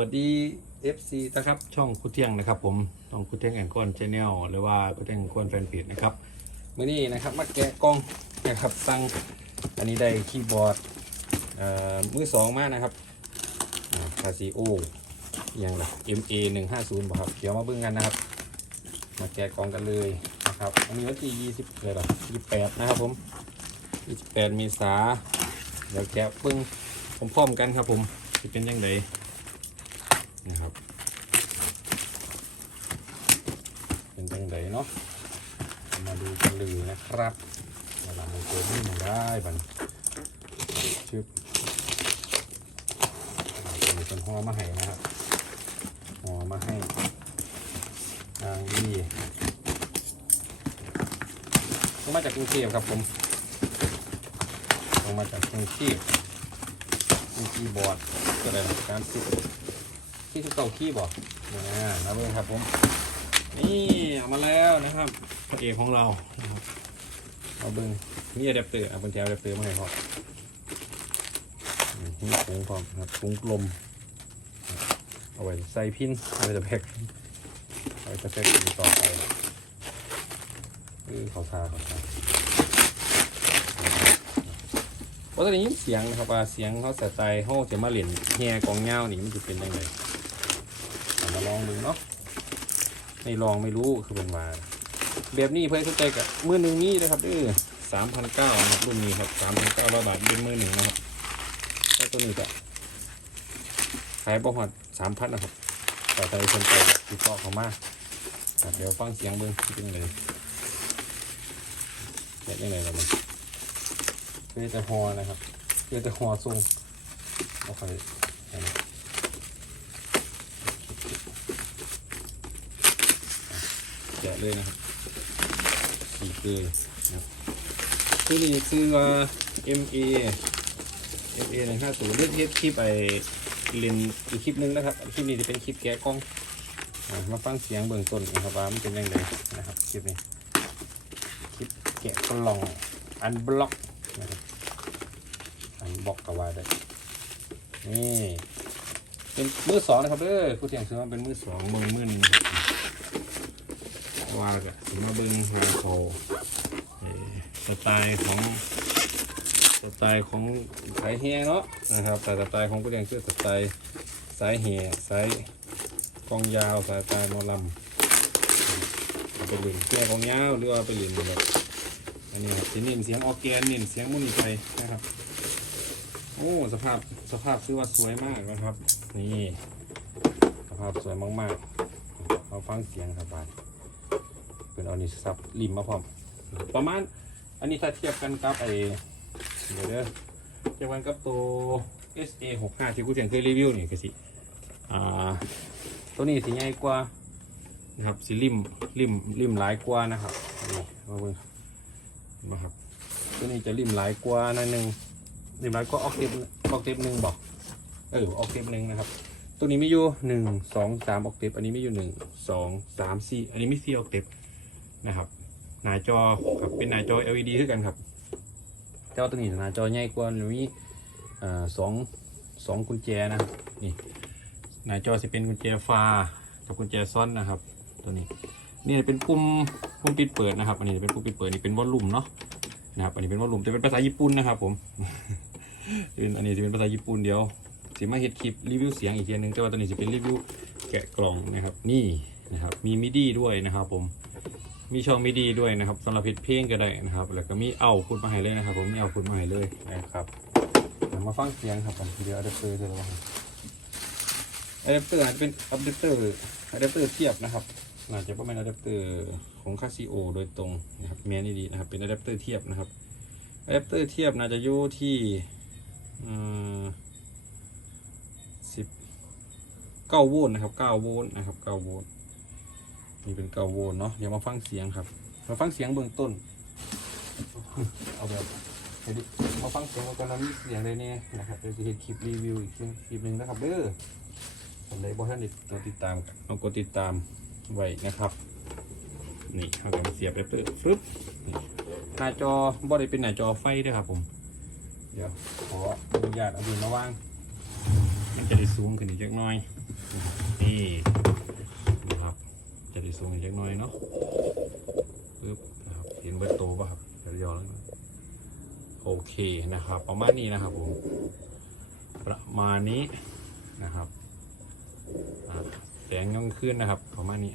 วัสดี FC นะครับช่องคุเที่ยงนะครับ ผมช่องคุเที่ยงแอนกอนชาแนลหรือว่าคุเที่ยงแอนกอนแฟนเพจนะครับมื่อนี้นะครับมาแกะกล้องนะครับสั่งอันนี้ได้คีย์บอร์ดอ่อมือสองมานะครับคาซิโอยังล่ะ MA 1 5 0บ่ครับเดี๋ยวมาเบิ่งกันนะครับ มาแกะกล่องกันเลยนะครับอันนี้วันที่20เลยหรอ28 นะครับผม 28 เมษาเดี๋ยวแกะเบิ่งพร้อมๆกันครับผมจะเป็นยังไง นะครับ เป็นจังไดเนาะมาดูกันเลยนะครับเวลามันเจอนี่มันได้บันชึบมีเป็นห่อมาให้นะครับห่อมาให้ทางดีลงมาจากกรุงเทพครับผมลงมาจากกรุงเทพมีคีย์บอร์ดก็ได้การสิบ ที่คือเก่าขี้บอกนะนะเพื่อนครับผม นี่เอามาแล้วนะครับพระเอกของเรานะครับเอาเบิ้งมีอะแดปเตอร์เอาเป็นแถวอะแดปเตอร์มาให้พอนี่มีถุงพร้อมนะครับถุงกลม เอาไว้ใส่พินเอาไว้จะแพ็คเอาไว้จะแพ็คต่อไปคือเขาทาเขาทาว่าตอนนี้เสียงนะครับว่าเสียงเขาสะใจเขาจะมาเล่นแฮกองเงานี่มันจะเป็นยังไงเอามาลองเนาะไม่ลองไม่รู้คือเป็นมาแบบนี้เพื่อนเข้าใจกับมือหนึ่งนี่นะครับเออสามพันเก้าครับรุ่นนี้ครับสามพันเก้าร้อยบาทเป็นมือหนึ่งนะครับแล้วตัวนี้ก็ขายประมาณสามพันนะครับต่ใจคนใจติดต่อเขามาครับเดี๋ยวฟังเสียงเบิ้งเป็นไงเป็นยังไงล่ะมันเพื่อจะฮอนะครับเพื่อจะฮอทรงโอเคอันนี้ แกะเลยนะครับนี่คือนะครับตัวนี้คือว่า MA MA หนึ่งห้าศูนย์เลือกเทปคลิปไอเรียนอีกคลิปนึงนะครับคลิปนี้จะเป็นคลิปแกะกล้องอะมาฟังเสียงเบื้องต้นนะครับว่ามันเป็นยังไงนะครับคลิปนี้คลิปแกะกล่องอันบล็อกนะครับอันบล็อกก็ว่าได้นี่เป็นมือสองนะครับเด้อผู้เที่ยงซื้อมาเป็นมือสองเบอมือหนึ่ง ว่าก็สิมาเบิ้งว่าเขาเอ่สไตล์ของสไตล์ของสายแฮเนาะนะครับ แต่สไตล์ของผู้เรียนคือสไตล์สายแฮสายกองยาวสายตาโนลำเอาไปเล่นเสื้อกองยาวหรือว่าไปเล่นแบบอันนี้ครับสิเน้นเสียงออแกนเน้นเสียงมุนิไปนะครับ โอ้สภาพสภาพคือว่าสวยมากนะครับ นี่สภาพสวยมากๆเอาฟังเสียงครับบาด เป็นเอานี่ซับริมมาพร้อม ประมาณ อันนี้ถ้าเทียบกันกับไอเดี๋ยวเด้อเทียบกันกับตัว SA 6 5ที่กูเสียงเคยรีวิวนี่ก็สิ อ่า ตัวนี้สิใหญ่กว่านะครับสิริมริมริมหลายกว่านะครับนี่มาเบิ่งเห็นบ่ครับตัวนี้จะริมหลายกว่าหนั่นหนึ่งริมหลายกว่าออกเทปออกเทปหนึ่งบอกเออออกเทปหนึ่งนะครับ ตัวนี้ไมีอยู่หนึ่งสองสามออกเทปอันนี้ไมีอยู่หนึ่งสองสามสี่อันนี้ไมีสี่ออกเทป นะครับ หน้าจอครับเป็นหน้าจอ LED คือกันครับแต่ว่าตัวนี้หน้าจอใหญ่กว่ามีอ่าสองสองกุญแจนะนี่หน้าจอจะเป็นกุญแจฟ้ากับกุญแจซ้อนนะครับ ตัวนี้นี่เป็นปุ่มปุ่มปิดเปิดนะครับ อันนี้เป็นปุ่มปิดเปิดนี่เป็นวอลลุ่มเนาะนะครับอันนี้เป็นวอลลุ่มแต่เป็นภาษาญี่ปุ่นนะครับ ผมเป็นอันนี้จะเป็นภาษาญี่ปุ่นเดียวสิมาเฮ็ดคลิปรีวิวเสียงอีกทีนึงแต่ว่าตัวนี้จะเป็นรีวิวแกะกล่องนะครับ นี่นะครับมีมิดีด้วยนะครับผม มีช่องมิดีด้วยนะครับสำหรับเพจเพลงก็ได้นะครับ แล้วก็มีเอาพูดมาให้เลยนะครับ ผมมีเอาพูดมาให้เลยนะครับมาฟังเสียงครับเดี๋ยวอะแดปเตอร์จะระวังอะแดปเตอร์อาจจะเป็นอะแดปเตอร์อะแดปเตอร์เทียบนะครับอาจจะเประมาณอะแดปเตอร์ของคาซิโอโดยตรงนะครับแมนนี่ดีนะครับเป็นอะแดปเตอร์เทียบนะครับอะแดปเตอร์เทียบน่าจะอยู่ที่สิบเก้าโวลต์นะครับเก้าโวลต์นะครับเก้าโวลต์ นี่เป็นเกาโวลเนาะเดี๋ยวมาฟังเสียงครับ มาฟังเสียงเบื้องต้น เอาแบบเดี๋ยวดิมาฟังเสียงว่ากันแล้วมีเสียงอะไรเนี่ยนะครับเดี๋ยวจะเห็นคลิปรีวิวอีกคลิปหนึ่งนะครับเด้อผมเลยบอท่านติดตัวติดตามกันต้องกดติดตามไว้นะครับ นี่เอากันเสียบแอปเปิลฟึบนี่หน้าจอบอได้เป็นหน้าจอไฟด้วยครับผม เดี๋ยวขออนุญาตเอาดินมาวางมันจะได้สูงขึ้นอีกเล็กน้อย นี่ จะได้สูงอีกเล็กน้อยเนาะปึ๊บนะครับเห็นเบอร์โตป่ะครับเดี๋ยวย้อนแล้วโอเคนะครับ ประมาณนี้นะครับผมประมาณนี้นะครับแสงย่องขึ้นนะครับ ประมาณนี้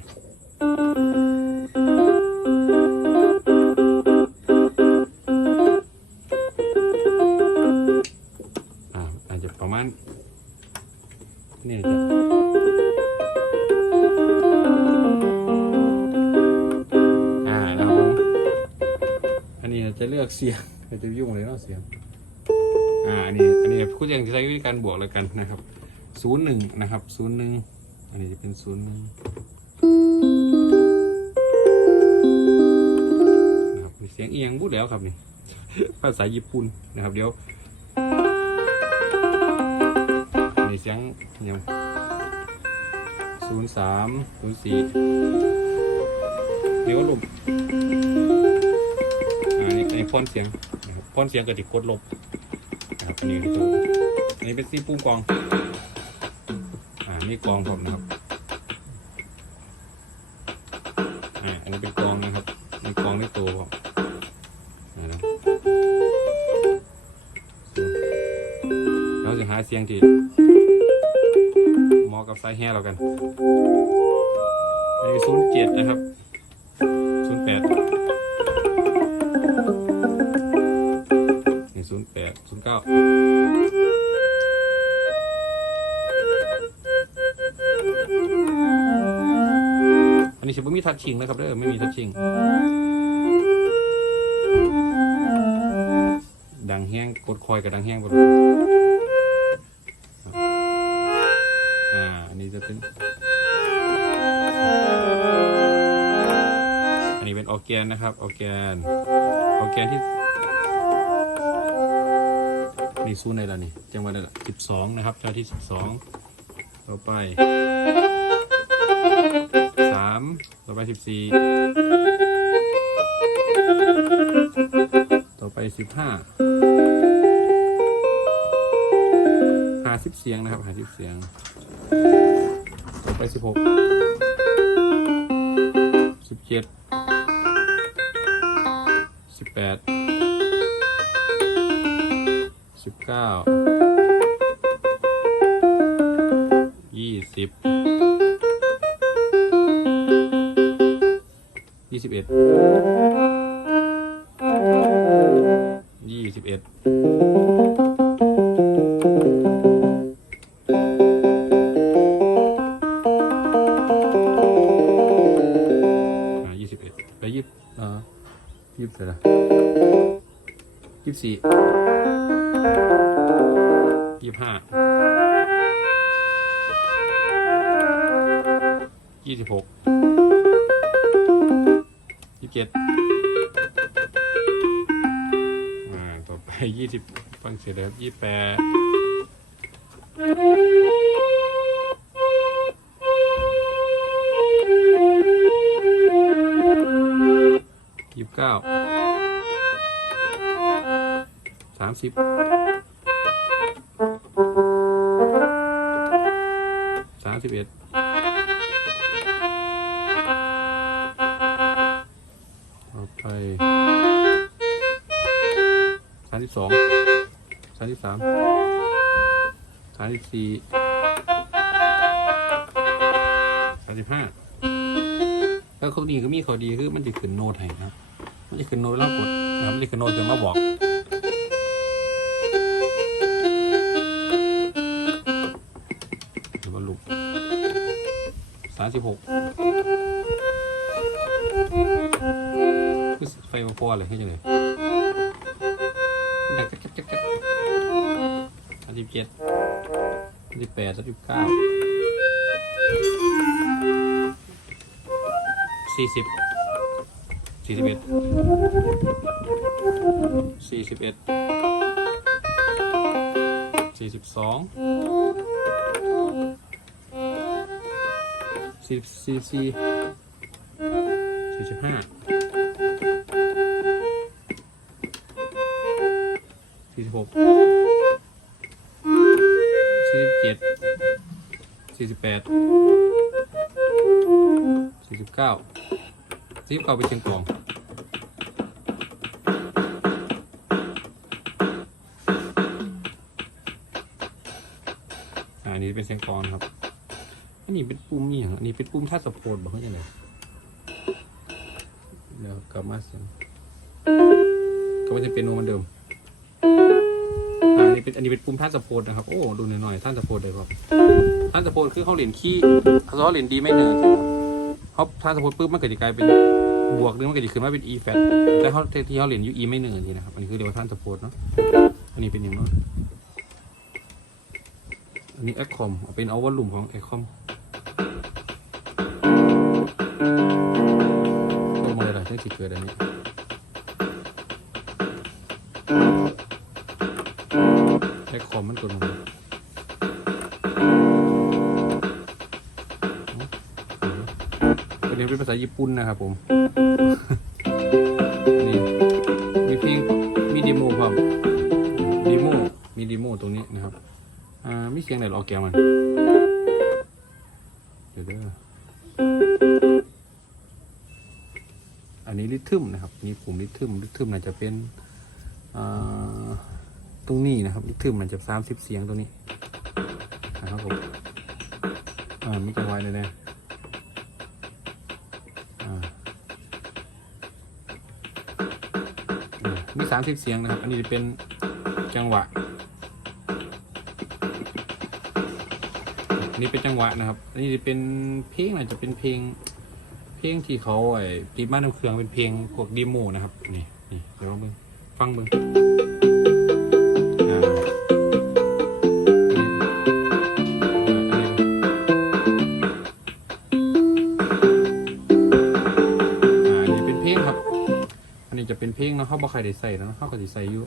เลือกเสียงเราจะยุ่งเลยเนาะเสียง อ่าอันนี้อันนี้คุณยังจะใช้วิธีการบวกแล้วกันนะครับศูนย์หนึ่งนะครับศูนย์หนึ่งอันนี้จะเป็นศูนย์หนึ่งนะครับเสียงเอียงพูดแล้วครับนี่ภาษาญี่ปุ่นนะครับ เดี๋ยวในเสียงยังศูนย์สามศูนย์สี่เดี๋ยวลบอ่านี่ไอ พอนเสียงนะครับพอนเสียงกับติดกดลบนะครับนนี้คือตัวอันนี้เป็นซีปุ่มกองอ่านี่กองผมนะครับอ่าอันนี้เป็นกองนะครับนี่กองนี่ตัวผมนะเราจะหาเสียงที่เหมอกับไซส์แห่เรากันอันนี้ศูนย์เจ็ดนะครับศูนย์แปด ดศูนย์เก้าอันนี้สิบ่มีทัชชิงนะครับเด้อไม่มีทัชชิง ดังแห้งกดคอยกับดังแห้งกดอ่าอันนี้จะเป็น อันนี้เป็นออแกนนะครับออแกนออแกนที่ นี่ซูนในละนี่จังหวะละสิบสองนะครับเจ้าที่สิบสองต่อไปสามต่อไปสิบสี่ต่อไปสิบห้าหาสิบเสียงนะครับหาสิบเสียง ต่อไปสิบหกสิบเจ็ดสิบแปด สิบเก้ายี่สิบยี่สิบเอ็ดยี่สิบเอ็ด ยี่สิบหกยี่สิบเจ็ดอ่าต่อไปยี่สิบฟังเสียงนะครับยี่แปดยี่สิบเก้าสามสิบสามสิบเอ็ด สามสามสามสิบสี่สามสิบห้าแล้วเขาดีก็มีเขาดีคือมันจะขึ้นโน้ตให้นะครับ มันจะขึ้นโน้ตแล้วกดนะมันจะขึ้นโน้ตจะมาบอกหรือว่าลูกสามสิบหกคือไฟมาพอเลยให้จังเลยดักจักจักจักจักามสิบเจ็ดสามสิบแปดสามสิบเก้าสี่สิบสี่สิบเอ็ดสี่สิบเอ็ดสี่สิบสองสี่สี่สี่สี่สิบห้า แปดสี่สิบเก้าสี่สิบเก้าเป็นเชียงกองอ่าอันนี้เป็นเชียงกองครับ อันนี้เป็นปุ่มอหย่างอันนี้เป็นปุ่มท่าสะโพดบอกเขาจะไหนเดี๋ยวกลับมาเสียงก็มันจะเป็นโนเหมันเดิม อันนี้เป็นอันนี้เป็นปุ่มท่านสะโพดนะครับ โอ้ดูหน่อยๆท่านสะโพดเลยครับท่านสะโพดคือเขาเหรียญขี้เขาเหรียญดีไม่เหนื่อยใช่ไหมครับเขาท่านสะโพดปุ๊บมันเกิดจะกลายเป็นบวกหรือมันเกิดจะขึ้นมาเป็น e flat แต่เขาที่เขาเหรียญยู e ไม่เหนื่อยทีนะครับ อันนี้คือเรียกว่าท่านสะโพดเนาะอันนี้เป็นอย่างนั้นอันนี้ Acom เอาเป็นเอาวอลลุ่มของ Acom ตัวมาเลยล่ะที่สิเกิดอันนี้ คคอมมันตัวมันตัวนี้เป็นภาษาญี่ปุ่นนะครับผม นี่ มีเพลงมีเดโมครับเดโมมีเดโมตรงนี้นะครับ อ่า มีเสียงไหนออกแกมัน เดี๋ยวเด้ออันนี้ริทึมนะครับ มีปุ่มริทึมริทึมน่าจะเป็น อ่า ตรงนี้นะครับริทึมมันจะสามสิบเสียงตรงนี้นะครับผมอ่ามีจังหวะเลยนะอ่ามีสามสิบเสียงนะครับ อันนี้จะเป็นจังหวะอันนี้เป็นจังหวะนะครับ อันนี้จะเป็นเพลงอาจจะเป็นเพลง เพลงที่เขาไอ้ตีบ้านน้ำเครื่องเป็นเพลงพวกดีโมนะครับ นี่นี่เดี๋ยวลองเบิ่งฟังเบิ่ง ใครได้ใส่นะเขาก็สิใส่อยู่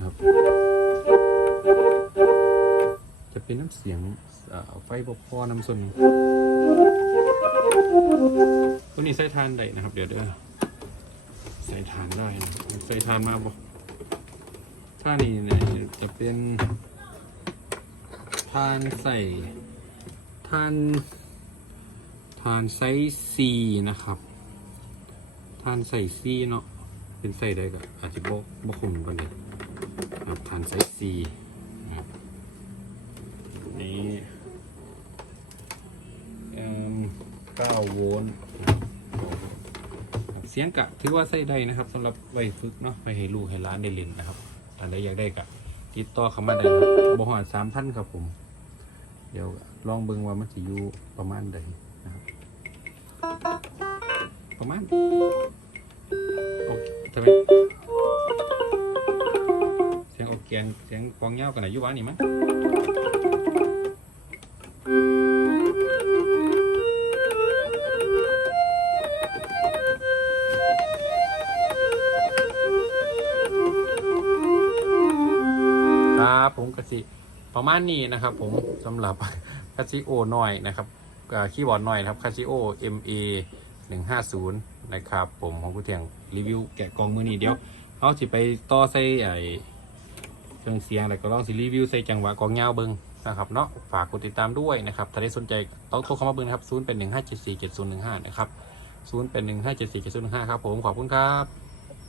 ครับจะเป็นน้ำเสียงไฟบพอน้ำส้นตัวนี้ใส่ทานได้นะครับ เดี๋ยวเดี๋ยใส่ทานได้นะใส่ทานมาบอกถ้านี่เนี่ยจะเป็นทานใส่ทาน ทานไซส์ซีนะครับ ทานใส่ซีเนาะ เป็นใส่ได้ก็อาจจะบกบกคงกันเลยครับทานไซส์ซีนี้เอิ่ม9โวลต์เสียงกะถือว่าใส่ได้นะครับสำหรับไว้ฝึกเนาะไปให้ลูกให้ร้านได้เล่นนะครับอันใดอยากได้กะติดต่อเข้ามาได้ครับบ่หอดสามพันครับผม เดี๋ยวลองเบิ่งว่ามันจะอยู่ประมาณใดน ประมาณโอเคทำไมเสียงโออกแกนเสียงฟองเงากันไหนอยู่วะนี่มั้งครับผมกสิประมาณนี้นะครับ ผมสำหรับคาซิโอหน่อยนะครับ คีย์บอร์ดหน่อยครับคาซิโอ MA 150 นะครับ ผมของผู้เทียงรีวิวแกะกล่องมือนี้เดี๋ยวเขาสิไปต่อใส่ไอเครื่องเสียงแล้วก็ลองสิรีวิวใส่จังหวะกลองยาเบิ้งนะครับเนาะฝากกดติดตามด้วยนะครับถ้าได้สนใจต้องโทรเข้ามาเบิ้งนะครับ 0 เป็น 1 5 7 4 7 0 1 5 นะครับ 0 เป็น 1 5 7 4 7 0 1 5 ครับผมขอบคุณครับ